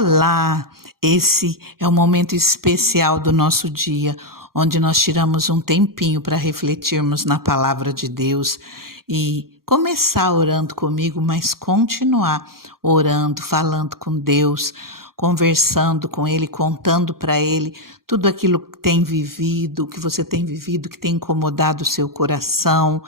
Olá! Esse é o momento especial do nosso dia, onde nós tiramos um tempinho para refletirmos na palavra de Deus e começar orando comigo, mas continuar orando, falando com Deus, conversando com Ele, contando para Ele tudo aquilo que tem vivido, que você tem vivido, que tem incomodado o seu coração,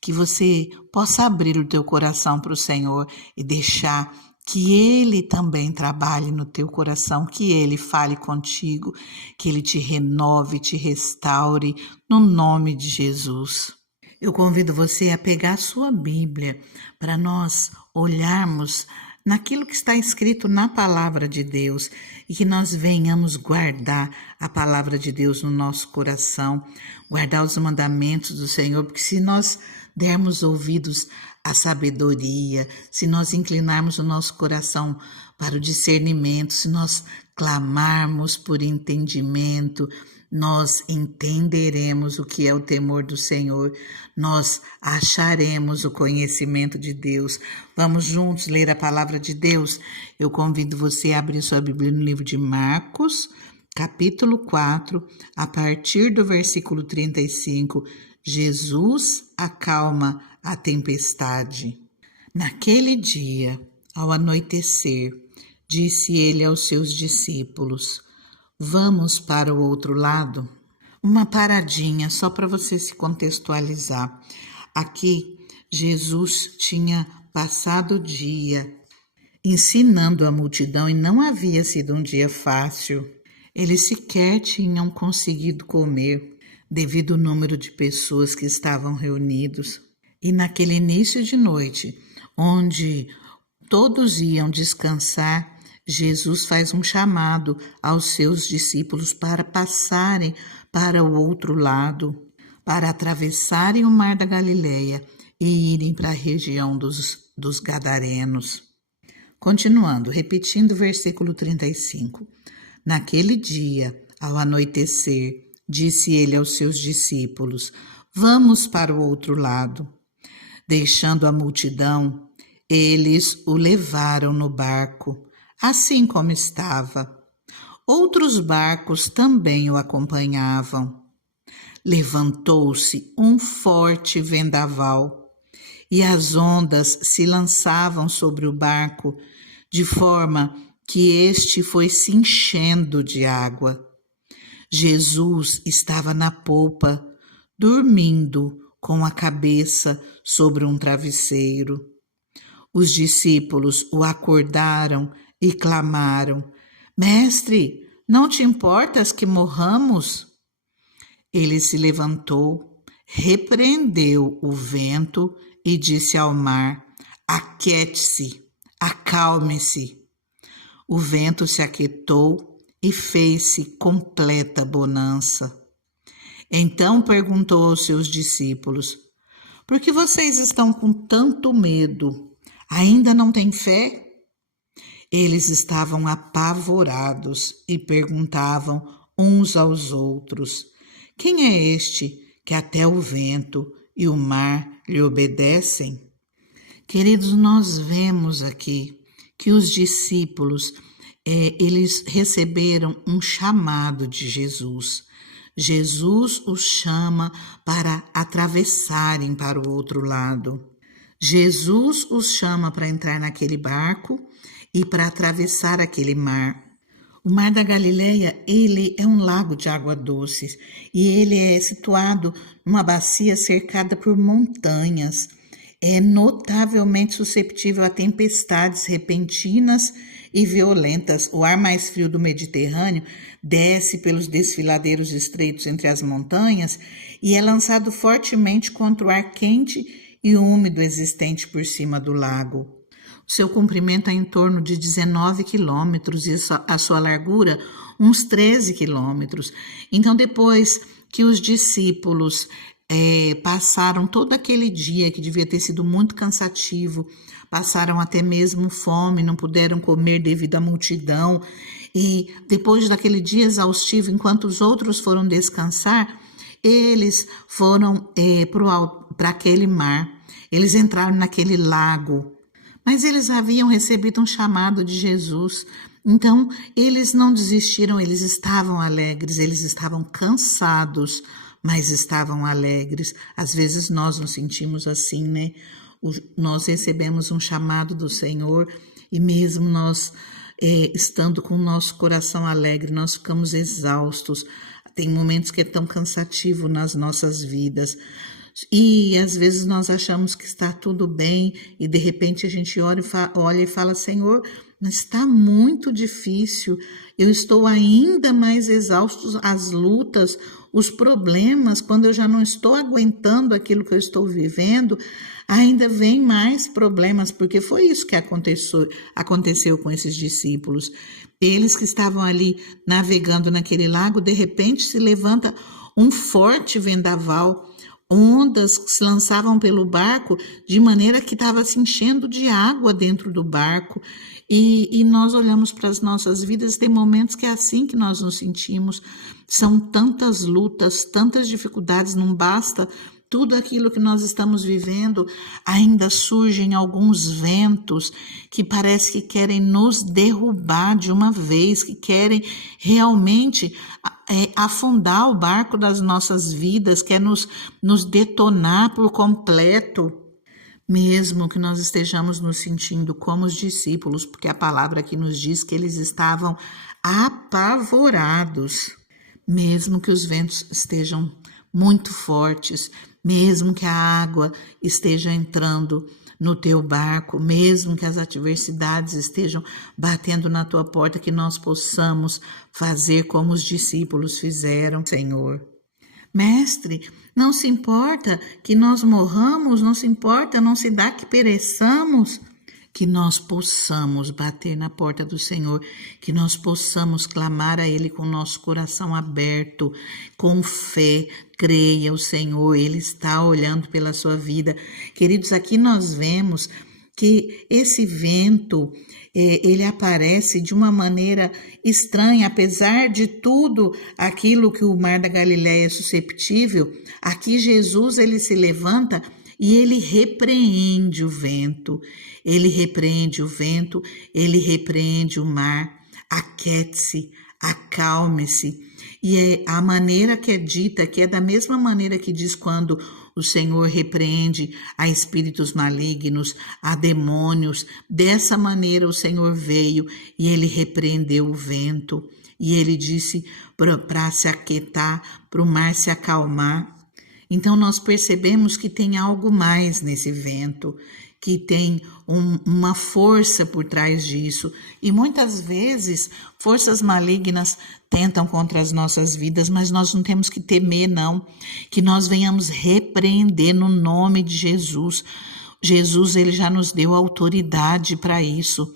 que você possa abrir o teu coração para o Senhor e deixar que Ele também trabalhe no teu coração, que Ele fale contigo, que Ele te renove, te restaure, no nome de Jesus. Eu convido você a pegar a sua Bíblia para nós olharmos naquilo que está escrito na palavra de Deus e que nós venhamos guardar a palavra de Deus no nosso coração, guardar os mandamentos do Senhor, porque se nós dermos ouvidos à sabedoria, se nós inclinarmos o nosso coração para o discernimento, se nós clamarmos por entendimento, nós entenderemos o que é o temor do Senhor, nós acharemos o conhecimento de Deus. Vamos juntos ler a palavra de Deus? Eu convido você a abrir sua Bíblia no livro de Marcos, capítulo 4, a partir do versículo 35, Jesus acalma a tempestade. Naquele dia, ao anoitecer, disse ele aos seus discípulos: Vamos para o outro lado? Uma paradinha só para você se contextualizar. Aqui, Jesus tinha passado o dia ensinando a multidão e não havia sido um dia fácil. Eles sequer tinham conseguido comer devido ao número de pessoas que estavam reunidos. E naquele início de noite, onde todos iam descansar, Jesus faz um chamado aos seus discípulos para passarem para o outro lado, para atravessarem o mar da Galileia e irem para a região dos Gadarenos. Continuando, repetindo o versículo 35. Naquele dia, ao anoitecer, disse ele aos seus discípulos: Vamos para o outro lado. Deixando a multidão, eles o levaram no barco, assim como estava. Outros barcos também o acompanhavam. Levantou-se um forte vendaval, e as ondas se lançavam sobre o barco, de forma que este foi se enchendo de água. Jesus estava na polpa, dormindo com a cabeça sobre um travesseiro. Os discípulos o acordaram e clamaram: Mestre, não te importas que morramos? Ele se levantou, repreendeu o vento e disse ao mar: Aquiete-se, acalme-se. O vento se aquietou e fez-se completa bonança. Então perguntou aos seus discípulos: Por que vocês estão com tanto medo? Ainda não têm fé? Eles estavam apavorados e perguntavam uns aos outros: Quem é este que até o vento e o mar lhe obedecem? Queridos, nós vemos aqui que os discípulos eles receberam um chamado de Jesus. Jesus os chama para atravessarem para o outro lado. Jesus os chama para entrar naquele barco e para atravessar aquele mar. O Mar da Galileia, ele é um lago de água doce e ele é situado numa bacia cercada por montanhas. É notavelmente suscetível a tempestades repentinas e violentas. O ar mais frio do Mediterrâneo desce pelos desfiladeiros estreitos entre as montanhas e é lançado fortemente contra o ar quente e úmido existente por cima do lago. O seu comprimento é em torno de 19 quilômetros e a sua largura uns 13 quilômetros. Então, depois que os discípulos passaram todo aquele dia que devia ter sido muito cansativo, passaram até mesmo fome, não puderam comer devido à multidão, e depois daquele dia exaustivo, enquanto os outros foram descansar, eles foram para aquele mar, eles entraram naquele lago, mas eles haviam recebido um chamado de Jesus. Então, eles não desistiram, eles estavam alegres, eles estavam cansados, mas estavam alegres. Às vezes nós nos sentimos assim, né? Nós recebemos um chamado do Senhor e mesmo nós estando com o nosso coração alegre, nós ficamos exaustos. Tem momentos que é tão cansativo nas nossas vidas. E às vezes nós achamos que está tudo bem e de repente a gente olha e fala, Senhor, mas está muito difícil, eu estou ainda mais exausto, as lutas, os problemas, quando eu já não estou aguentando aquilo que eu estou vivendo, ainda vem mais problemas, porque foi isso que aconteceu com esses discípulos. Eles que estavam ali navegando naquele lago, de repente se levanta um forte vendaval, ondas que se lançavam pelo barco de maneira que estava se enchendo de água dentro do barco. E nós olhamos para as nossas vidas, tem momentos que é assim que nós nos sentimos. São tantas lutas, tantas dificuldades, não basta tudo aquilo que nós estamos vivendo, ainda surgem alguns ventos que parece que querem nos derrubar de uma vez, que querem realmente afundar o barco das nossas vidas, quer nos detonar por completo. Mesmo que nós estejamos nos sentindo como os discípulos, porque a palavra aqui nos diz que eles estavam apavorados, mesmo que os ventos estejam muito fortes, mesmo que a água esteja entrando no teu barco, mesmo que as adversidades estejam batendo na tua porta, que nós possamos fazer como os discípulos fizeram, Senhor. Mestre, não se importa que nós morramos, não se importa, não se dá que pereçamos, que nós possamos bater na porta do Senhor, que nós possamos clamar a Ele com o nosso coração aberto, com fé. Creia o Senhor, Ele está olhando pela sua vida. Queridos, aqui nós vemos que esse vento, ele aparece de uma maneira estranha, apesar de tudo aquilo que o mar da Galileia é susceptível. Aqui Jesus, ele se levanta e ele repreende o vento, ele repreende o vento, ele repreende o mar, aquiete-se, acalme-se. E é a maneira que é dita, que é da mesma maneira que diz quando o Senhor repreende a espíritos malignos, a demônios. Dessa maneira o Senhor veio e ele repreendeu o vento. E ele disse para se aquietar, para o mar se acalmar. Então nós percebemos que tem algo mais nesse vento, que tem uma força por trás disso. E muitas vezes forças malignas tentam contra as nossas vidas, mas nós não temos que temer, não. Que nós venhamos repreender no nome de Jesus. Jesus, ele já nos deu autoridade para isso.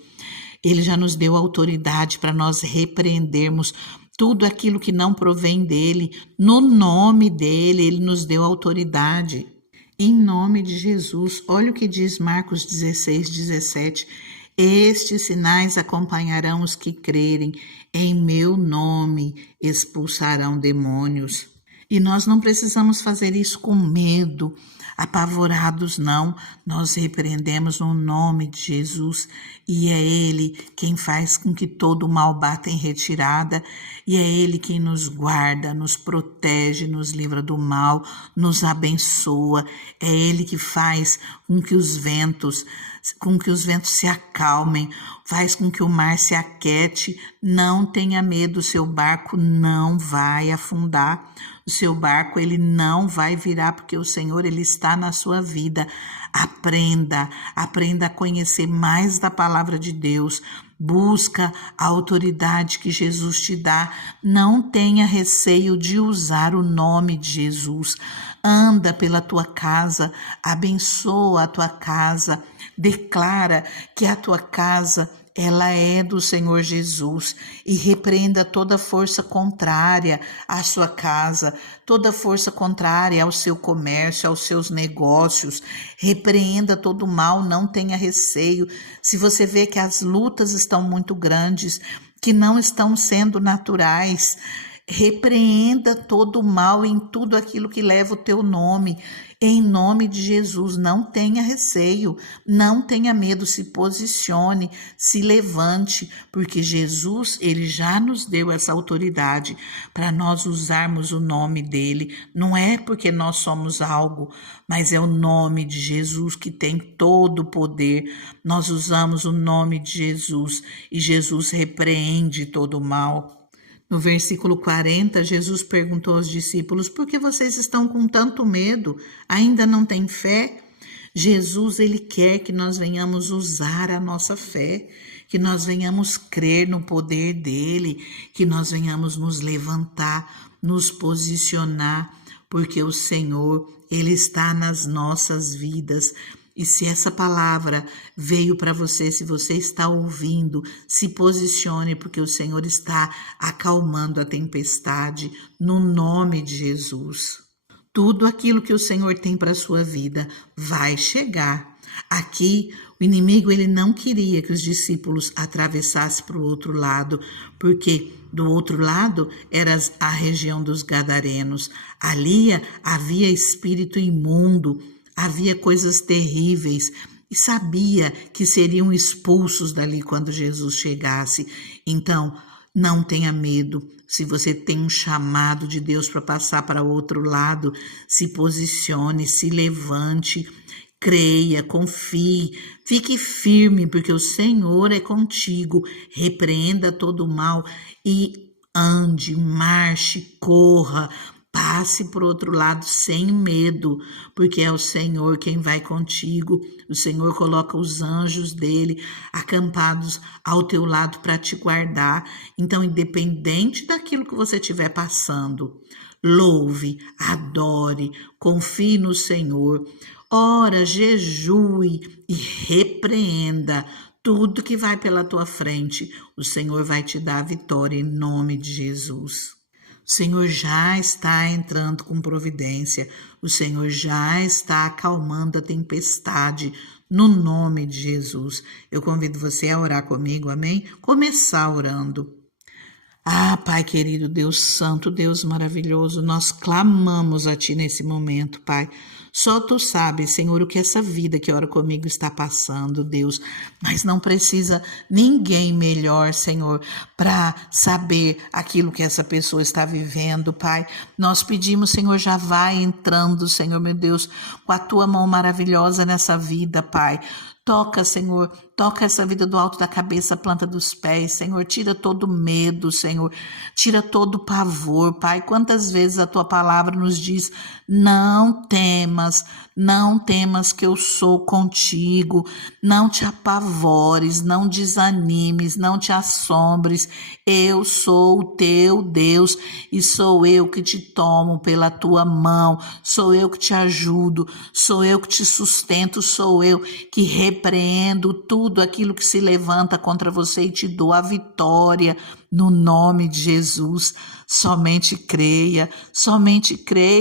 Ele já nos deu autoridade para nós repreendermos tudo aquilo que não provém dele. No nome dele, ele nos deu autoridade. Em nome de Jesus, olha o que diz Marcos 16:17. Estes sinais acompanharão os que crerem, em meu nome expulsarão demônios. E nós não precisamos fazer isso com medo, apavorados, não. Nós repreendemos no nome de Jesus e é Ele quem faz com que todo o mal bata em retirada e é Ele quem nos guarda, nos protege, nos livra do mal, nos abençoa. É Ele que faz com que os ventos se acalmem, faz com que o mar se aquiete. Não tenha medo, o seu barco não vai afundar. O seu barco, ele não vai virar, porque o Senhor, ele está na sua vida. Aprenda a conhecer mais da palavra de Deus. Busca a autoridade que Jesus te dá. Não tenha receio de usar o nome de Jesus. Anda pela tua casa, abençoa a tua casa, declara que a tua casa ela é do Senhor Jesus e repreenda toda força contrária à sua casa, toda força contrária ao seu comércio, aos seus negócios. Repreenda todo o mal, não tenha receio. Se você vê que as lutas estão muito grandes, que não estão sendo naturais, Repreenda todo o mal em tudo aquilo que leva o teu nome. Em nome de Jesus, não tenha receio, não tenha medo, se posicione, se levante, porque Jesus, ele já nos deu essa autoridade para nós usarmos o nome dele. Não é porque nós somos algo, mas é o nome de Jesus que tem todo o poder. Nós usamos o nome de Jesus e Jesus repreende todo o mal. No versículo 40, Jesus perguntou aos discípulos: por que vocês estão com tanto medo? Ainda não têm fé? Jesus, ele quer que nós venhamos usar a nossa fé, que nós venhamos crer no poder dele, que nós venhamos nos levantar, nos posicionar, porque o Senhor, ele está nas nossas vidas. E se essa palavra veio para você, se você está ouvindo, se posicione, porque o Senhor está acalmando a tempestade, no nome de Jesus. Tudo aquilo que o Senhor tem para a sua vida vai chegar. Aqui, o inimigo, ele não queria que os discípulos atravessassem para o outro lado, porque do outro lado era a região dos Gadarenos. Ali havia espírito imundo, havia coisas terríveis e sabia que seriam expulsos dali quando Jesus chegasse. Então, não tenha medo. Se você tem um chamado de Deus para passar para o outro lado, se posicione, se levante, creia, confie, fique firme, porque o Senhor é contigo. Repreenda todo o mal e ande, marche, corra. Passe para o outro lado sem medo, porque é o Senhor quem vai contigo. O Senhor coloca os anjos dele acampados ao teu lado para te guardar. Então, independente daquilo que você estiver passando, louve, adore, confie no Senhor. Ora, jejue e repreenda tudo que vai pela tua frente. O Senhor vai te dar a vitória em nome de Jesus. O Senhor já está entrando com providência, o Senhor já está acalmando a tempestade, no nome de Jesus. Eu convido você a orar comigo, amém? Começar orando. Ah, Pai querido, Deus santo, Deus maravilhoso, nós clamamos a Ti nesse momento, Pai. Só Tu sabes, Senhor, o que essa vida que ora comigo está passando, Deus. Mas não precisa ninguém melhor, Senhor, para saber aquilo que essa pessoa está vivendo, Pai. Nós pedimos, Senhor, já vai entrando, Senhor, meu Deus, com a Tua mão maravilhosa nessa vida, Pai. Toca, Senhor, toca essa vida do alto da cabeça à planta dos pés, Senhor. Tira todo medo, Senhor. Tira todo pavor, Pai. Quantas vezes a Tua palavra nos diz: não temas, não temas que eu sou contigo. Não te apavores, não desanimes, não te assombres. Eu sou o teu Deus e sou eu que te tomo pela tua mão. Sou eu que te ajudo, sou eu que te sustento, sou eu que repreendo tudo aquilo que se levanta contra você e te dou a vitória no nome de Jesus. Somente creia,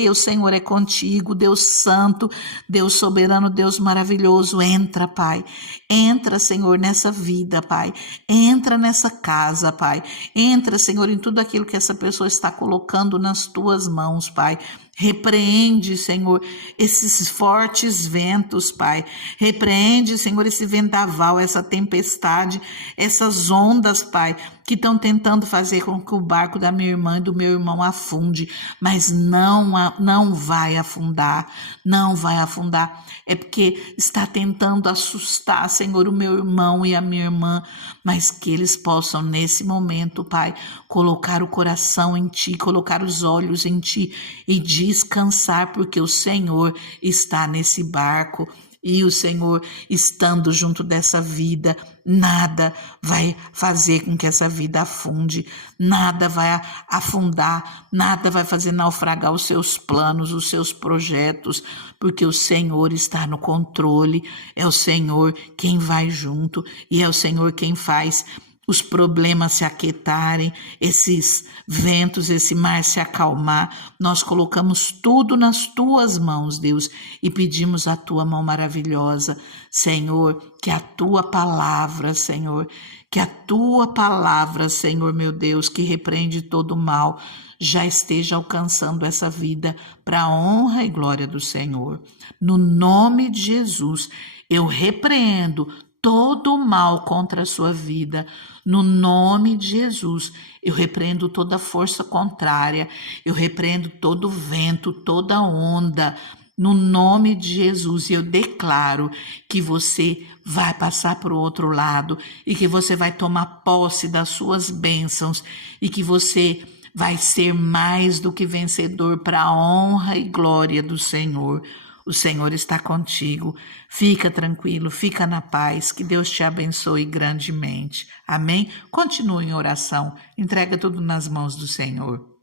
o Senhor é contigo, Deus santo, Deus soberano, Deus maravilhoso. Entra, Pai, entra, Senhor, nessa vida, Pai, entra nessa casa, Pai, entra, Senhor, em tudo aquilo que essa pessoa está colocando nas tuas mãos, Pai. Repreende, Senhor, esses fortes ventos, Pai. Repreende, Senhor, esse vendaval, essa tempestade, essas ondas, Pai, que estão tentando fazer com que o barco da minha irmã e do meu irmão afunde, mas não vai afundar, não vai afundar. É porque está tentando assustar, Senhor, o meu irmão e a minha irmã, mas que eles possam, nesse momento, Pai, colocar o coração em Ti, colocar os olhos em Ti e descansar, porque o Senhor está nesse barco. E o Senhor, estando junto dessa vida, nada vai fazer com que essa vida afunde, nada vai afundar, nada vai fazer naufragar os seus planos, os seus projetos, porque o Senhor está no controle, é o Senhor quem vai junto e é o Senhor quem faz os problemas se aquietarem, esses ventos, esse mar se acalmar. Nós colocamos tudo nas tuas mãos, Deus, e pedimos a tua mão maravilhosa, Senhor, que a tua palavra, Senhor, que a tua palavra, Senhor, meu Deus, que repreende todo o mal, já esteja alcançando essa vida para a honra e glória do Senhor. No nome de Jesus, eu repreendo todo o mal contra a sua vida. No nome de Jesus, eu repreendo toda força contrária, eu repreendo todo vento, toda onda. No nome de Jesus, eu declaro que você vai passar para o outro lado e que você vai tomar posse das suas bênçãos e que você vai ser mais do que vencedor para a honra e glória do Senhor. O Senhor está contigo. Fica tranquilo, fica na paz. Que Deus te abençoe grandemente. Amém? Continue em oração. Entrega tudo nas mãos do Senhor.